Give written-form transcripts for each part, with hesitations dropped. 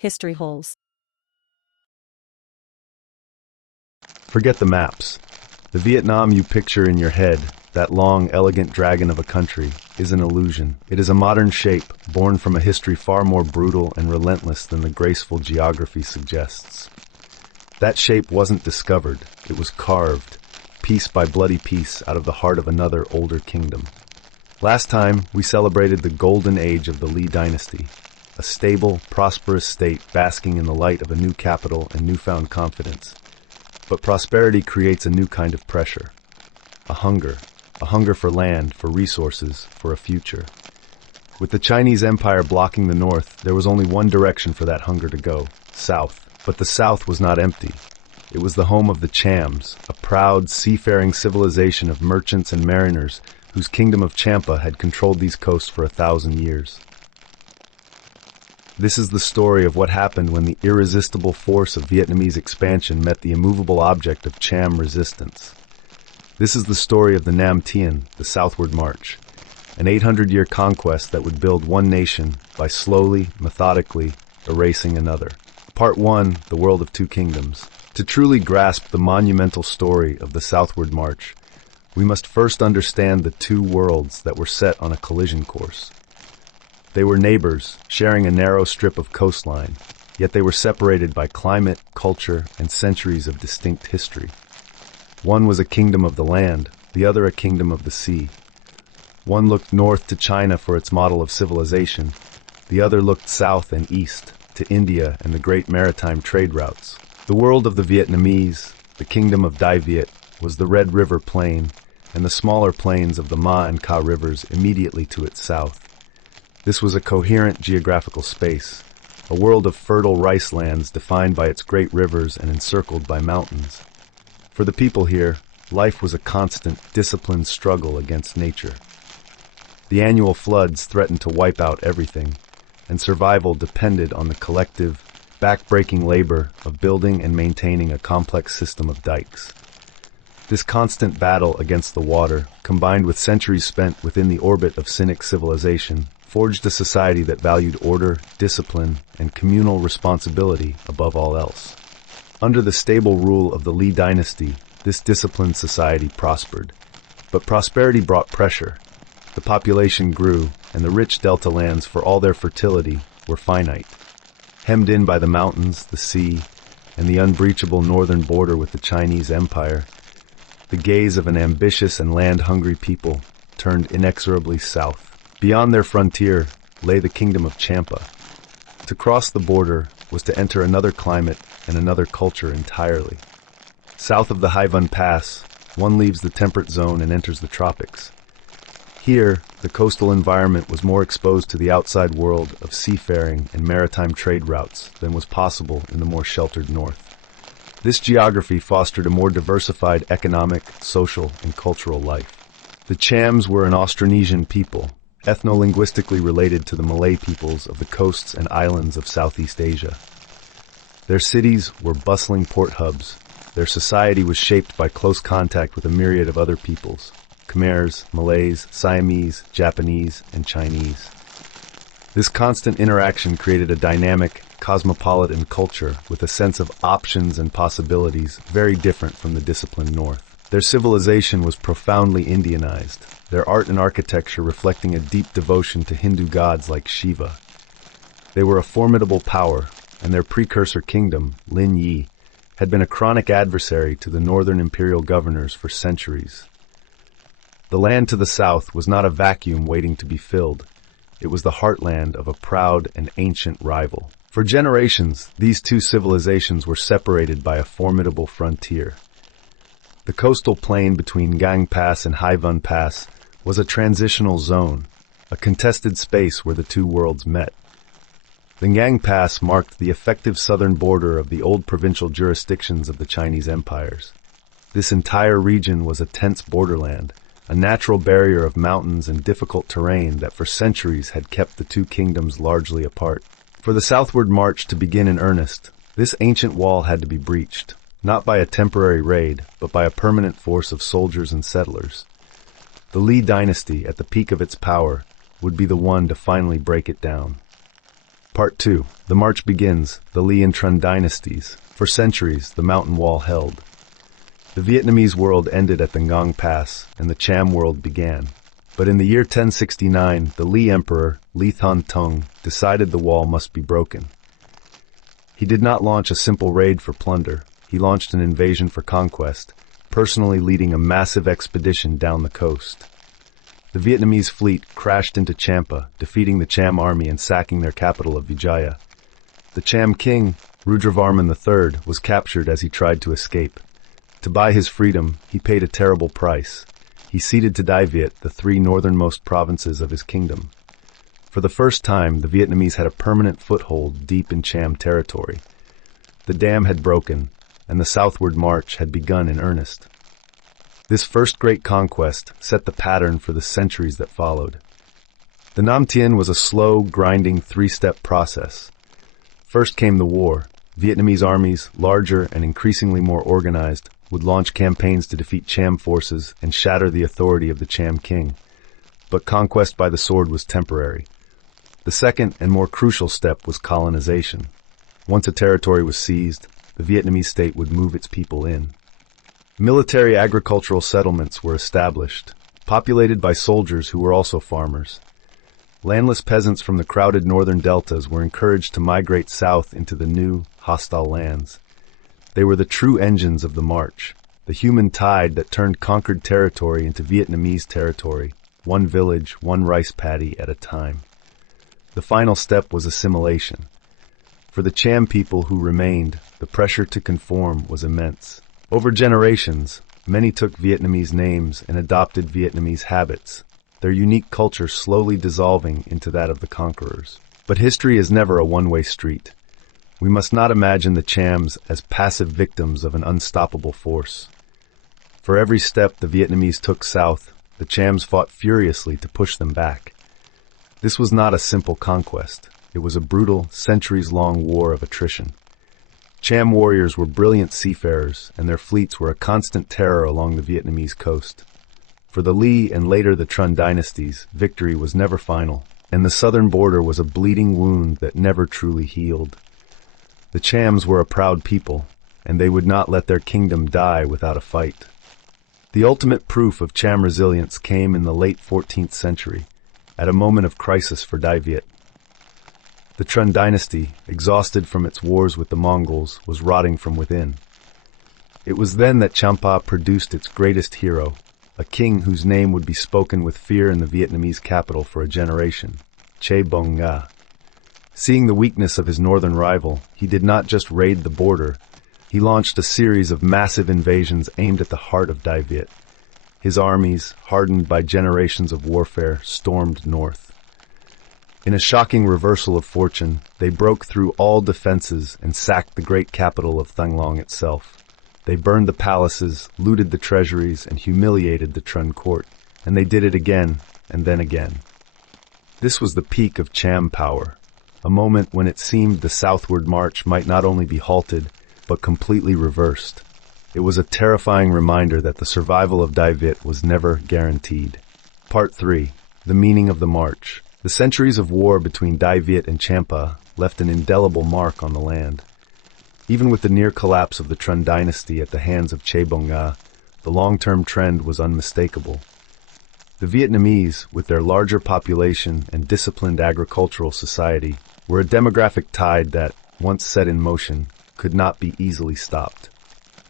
History holes. Forget the maps. The Vietnam you picture in your head, that long, elegant dragon of a country, is an illusion. It is a modern shape, born from a history far more brutal and relentless than the graceful geography suggests. That shape wasn't discovered, it was carved, piece by bloody piece, out of the heart of another, older kingdom. Last time, we celebrated the golden age of the Lý dynasty, a stable, prosperous state basking in the light of a new capital and newfound confidence. But prosperity creates a new kind of pressure. A hunger for land, for resources, for a future. With the Chinese Empire blocking the north, there was only one direction for that hunger to go, south. But the south was not empty. It was the home of the Chams, a proud, seafaring civilization of merchants and mariners whose kingdom of Champa had controlled these coasts for 1,000 years. This is the story of what happened when the irresistible force of Vietnamese expansion met the immovable object of Cham resistance. This is the story of the Nam Tiến, the southward march, an 800-year conquest that would build one nation by slowly, methodically, erasing another. Part 1, The World of Two Kingdoms. To truly grasp the monumental story of the southward march, we must first understand the two worlds that were set on a collision course. They were neighbors, sharing a narrow strip of coastline, yet they were separated by climate, culture, and centuries of distinct history. One was a kingdom of the land, the other a kingdom of the sea. One looked north to China for its model of civilization, the other looked south and east, to India and the great maritime trade routes. The world of the Vietnamese, the kingdom of Đại Việt, was the Red River Plain and the smaller plains of the Ma and Ca rivers immediately to its south. This was a coherent geographical space, a world of fertile rice lands defined by its great rivers and encircled by mountains. For the people here, life was a constant, disciplined struggle against nature. The annual floods threatened to wipe out everything, and survival depended on the collective, back-breaking labor of building and maintaining a complex system of dikes. This constant battle against the water, combined with centuries spent within the orbit of Sinic civilization, forged a society that valued order, discipline, and communal responsibility above all else. Under the stable rule of the Lý dynasty, this disciplined society prospered. But prosperity brought pressure. The population grew, and the rich delta lands, for all their fertility, were finite. Hemmed in by the mountains, the sea, and the unbreachable northern border with the Chinese Empire, the gaze of an ambitious and land-hungry people turned inexorably south. Beyond their frontier lay the kingdom of Champa. To cross the border was to enter another climate and another culture entirely. South of the Hai Van Pass, one leaves the temperate zone and enters the tropics. Here, the coastal environment was more exposed to the outside world of seafaring and maritime trade routes than was possible in the more sheltered north. This geography fostered a more diversified economic, social, and cultural life. The Chams were an Austronesian people, ethno-linguistically related to the Malay peoples of the coasts and islands of Southeast Asia. Their cities were bustling port hubs. Their society was shaped by close contact with a myriad of other peoples: Khmers, Malays, Siamese, Japanese, and Chinese. This constant interaction created a dynamic, cosmopolitan culture with a sense of options and possibilities very different from the disciplined north. Their civilization was profoundly Indianized, their art and architecture reflecting a deep devotion to Hindu gods like Shiva. They were a formidable power, and their precursor kingdom, Lin Yi, had been a chronic adversary to the northern imperial governors for centuries. The land to the south was not a vacuum waiting to be filled. It was the heartland of a proud and ancient rival. For generations, these two civilizations were separated by a formidable frontier. The coastal plain between Gang Pass and Hai Van Pass was a transitional zone, a contested space where the two worlds met. The Gang Pass marked the effective southern border of the old provincial jurisdictions of the Chinese empires. This entire region was a tense borderland, a natural barrier of mountains and difficult terrain that for centuries had kept the two kingdoms largely apart. For the southward march to begin in earnest, this ancient wall had to be breached, not by a temporary raid, but by a permanent force of soldiers and settlers. The Lý dynasty, at the peak of its power, would be the one to finally break it down. Part 2. The march begins, the Li and Trần dynasties. For centuries, the mountain wall held. The Vietnamese world ended at the Ngang Pass, and the Cham world began. But in the year 1069, the Li emperor, Li Thanh Tung, decided the wall must be broken. He did not launch a simple raid for plunder. He launched an invasion for conquest, personally leading a massive expedition down the coast. The Vietnamese fleet crashed into Champa, defeating the Cham army and sacking their capital of Vijaya. The Cham king, Rudravarman III, was captured as he tried to escape. To buy his freedom, he paid a terrible price. He ceded to Đại Việt the three northernmost provinces of his kingdom. For the first time, the Vietnamese had a permanent foothold deep in Cham territory. The dam had broken, and the southward march had begun in earnest. This first great conquest set the pattern for the centuries that followed. The Nam Tiến was a slow, grinding, three-step process. First came the war. Vietnamese armies, larger and increasingly more organized, would launch campaigns to defeat Cham forces and shatter the authority of the Cham king. But conquest by the sword was temporary. The second and more crucial step was colonization. Once a territory was seized, the Vietnamese state would move its people in. Military agricultural settlements were established, populated by soldiers who were also farmers. Landless peasants from the crowded northern deltas were encouraged to migrate south into the new, hostile lands. They were the true engines of the march, the human tide that turned conquered territory into Vietnamese territory, one village, one rice paddy at a time. The final step was assimilation. For the Cham people who remained, the pressure to conform was immense. Over generations, many took Vietnamese names and adopted Vietnamese habits, their unique culture slowly dissolving into that of the conquerors. But history is never a one-way street. We must not imagine the Chams as passive victims of an unstoppable force. For every step the Vietnamese took south, the Chams fought furiously to push them back. This was not a simple conquest. It was a brutal, centuries-long war of attrition. Cham warriors were brilliant seafarers, and their fleets were a constant terror along the Vietnamese coast. For the Li and later the Trần dynasties, victory was never final, and the southern border was a bleeding wound that never truly healed. The Chams were a proud people, and they would not let their kingdom die without a fight. The ultimate proof of Cham resilience came in the late 14th century, at a moment of crisis for Đại Việt. The Trần dynasty, exhausted from its wars with the Mongols, was rotting from within. It was then that Champa produced its greatest hero, a king whose name would be spoken with fear in the Vietnamese capital for a generation, Che Bong Nga. Seeing the weakness of his northern rival, he did not just raid the border, he launched a series of massive invasions aimed at the heart of Đại Việt. His armies, hardened by generations of warfare, stormed north. In a shocking reversal of fortune, they broke through all defenses and sacked the great capital of Thăng Long itself. They burned the palaces, looted the treasuries, and humiliated the Trần court. And they did it again, and then again. This was the peak of Cham power, a moment when it seemed the southward march might not only be halted, but completely reversed. It was a terrifying reminder that the survival of Đại Việt was never guaranteed. Part 3. The meaning of the march. The centuries of war between Đại Việt and Champa left an indelible mark on the land. Even with the near collapse of the Trần dynasty at the hands of Che Bong Nga, the long-term trend was unmistakable. The Vietnamese, with their larger population and disciplined agricultural society, were a demographic tide that, once set in motion, could not be easily stopped.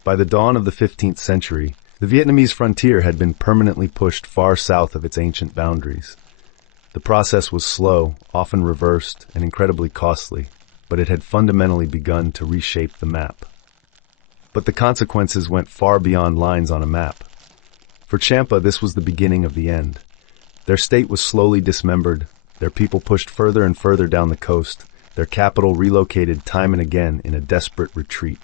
By the dawn of the 15th century, the Vietnamese frontier had been permanently pushed far south of its ancient boundaries. The process was slow, often reversed, and incredibly costly, but it had fundamentally begun to reshape the map. But the consequences went far beyond lines on a map. For Champa, this was the beginning of the end. Their state was slowly dismembered, their people pushed further and further down the coast, their capital relocated time and again in a desperate retreat.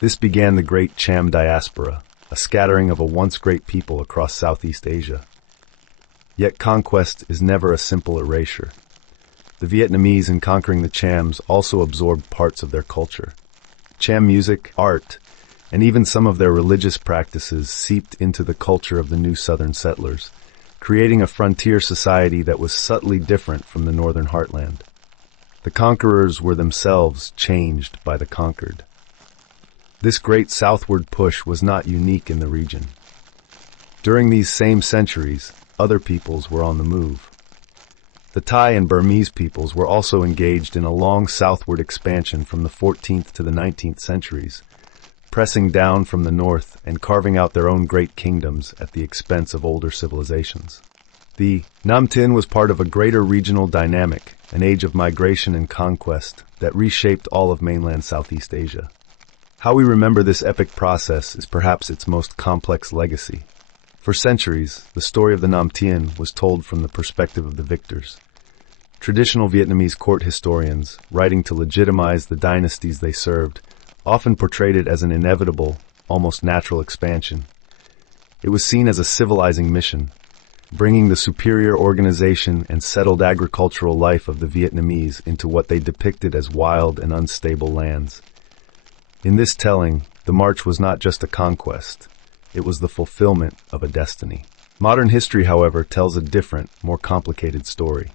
This began the Great Cham Diaspora, a scattering of a once great people across Southeast Asia. Yet conquest is never a simple erasure. The Vietnamese, in conquering the Chams, also absorbed parts of their culture. Cham music, art, and even some of their religious practices seeped into the culture of the new southern settlers, creating a frontier society that was subtly different from the northern heartland. The conquerors were themselves changed by the conquered. This great southward push was not unique in the region. During these same centuries, other peoples were on the move. The Thai and Burmese peoples were also engaged in a long southward expansion from the 14th to the 19th centuries, pressing down from the north and carving out their own great kingdoms at the expense of older civilizations. The Nam Tiến was part of a greater regional dynamic, an age of migration and conquest that reshaped all of mainland Southeast Asia. How we remember this epic process is perhaps its most complex legacy. For centuries, the story of the Nam Tiến was told from the perspective of the victors. Traditional Vietnamese court historians, writing to legitimize the dynasties they served, often portrayed it as an inevitable, almost natural expansion. It was seen as a civilizing mission, bringing the superior organization and settled agricultural life of the Vietnamese into what they depicted as wild and unstable lands. In this telling, the march was not just a conquest, it was the fulfillment of a destiny. Modern history, however, tells a different, more complicated story.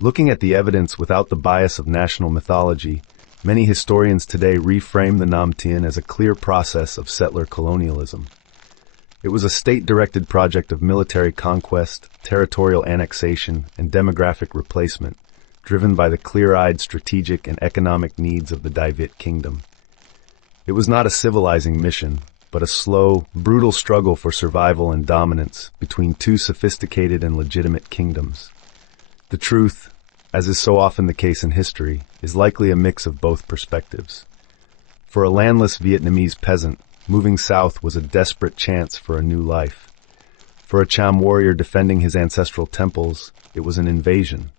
Looking at the evidence without the bias of national mythology, many historians today reframe the Nam Tiến as a clear process of settler colonialism. It was a state-directed project of military conquest, territorial annexation, and demographic replacement, driven by the clear-eyed strategic and economic needs of the Đại Việt kingdom. It was not a civilizing mission, but a slow, brutal struggle for survival and dominance between two sophisticated and legitimate kingdoms. The truth, as is so often the case in history, is likely a mix of both perspectives. For a landless Vietnamese peasant, moving south was a desperate chance for a new life. For a Cham warrior defending his ancestral temples, it was an invasion.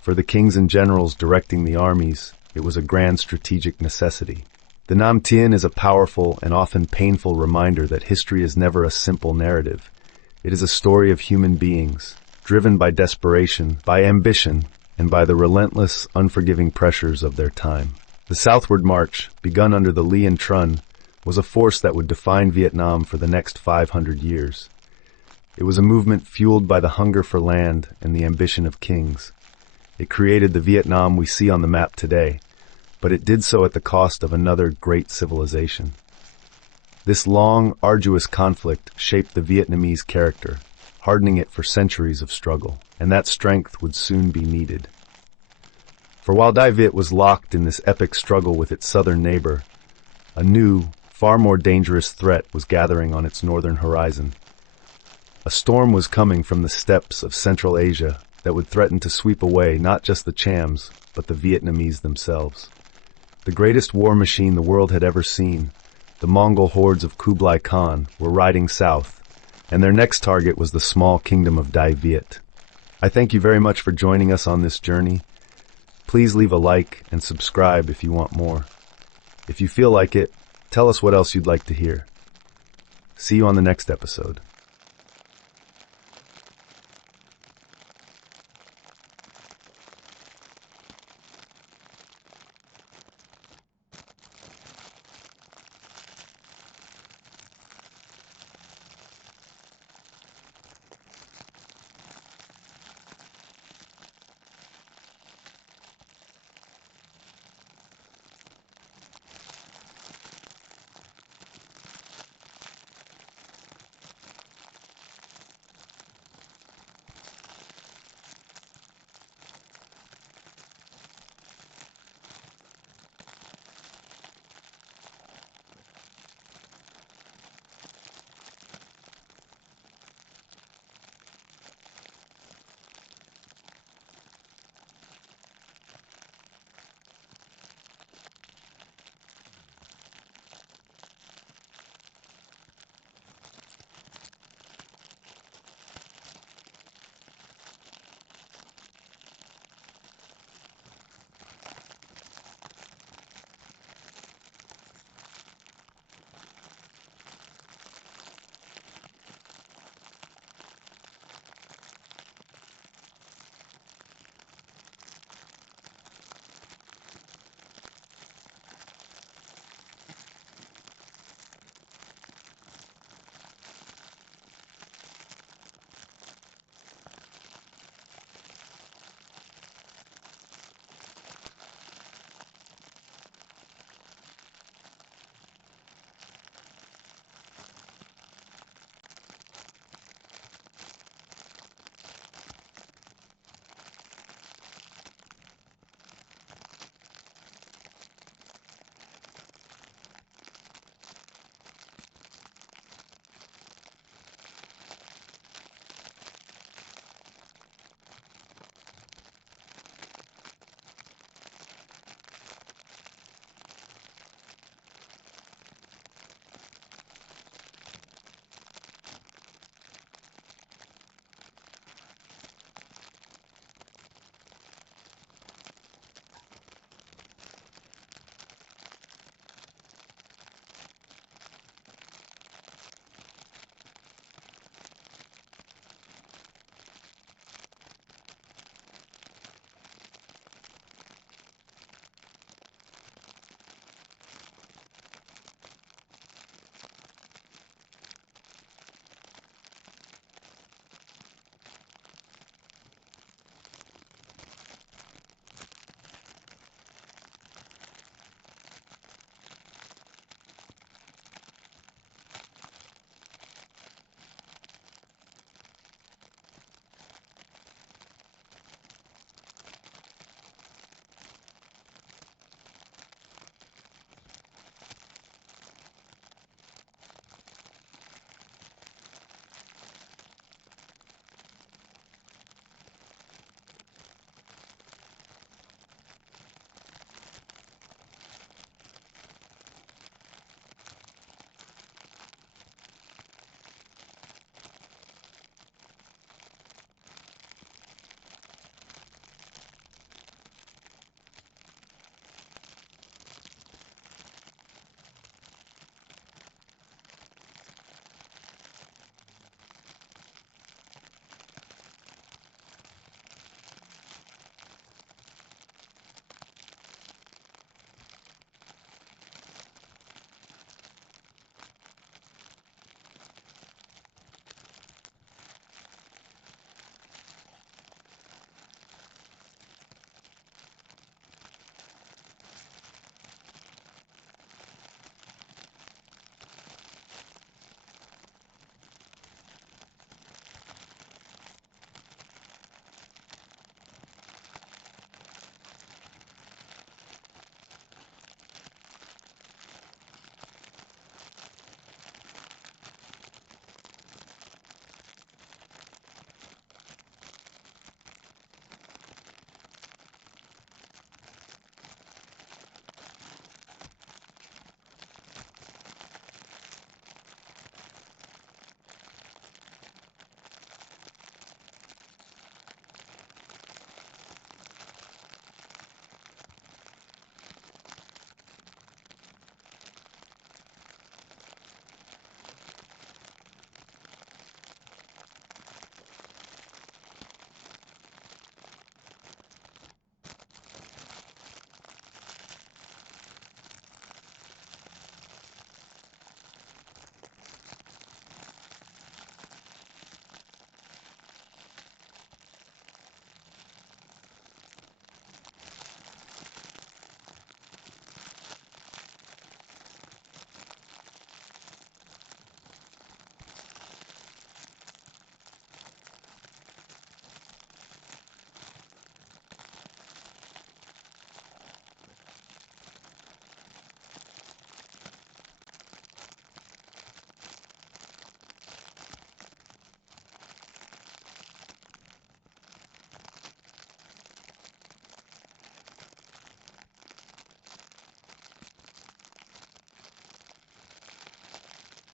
For the kings and generals directing the armies, it was a grand strategic necessity. The Nam Tiến is a powerful and often painful reminder that history is never a simple narrative. It is a story of human beings, driven by desperation, by ambition, and by the relentless, unforgiving pressures of their time. The southward march, begun under the Le and Trun, was a force that would define Vietnam for the next 500 years. It was a movement fueled by the hunger for land and the ambition of kings. It created the Vietnam we see on the map today, but it did so at the cost of another great civilization. This long, arduous conflict shaped the Vietnamese character, hardening it for centuries of struggle, and that strength would soon be needed. For while Đại Việt was locked in this epic struggle with its southern neighbor, a new, far more dangerous threat was gathering on its northern horizon. A storm was coming from the steppes of Central Asia that would threaten to sweep away not just the Chams, but the Vietnamese themselves. The greatest war machine the world had ever seen, the Mongol hordes of Kublai Khan, were riding south, and their next target was the small kingdom of Đại Việt. I thank you very much for joining us on this journey. Please leave a like and subscribe if you want more. If you feel like it, tell us what else you'd like to hear. See you on the next episode.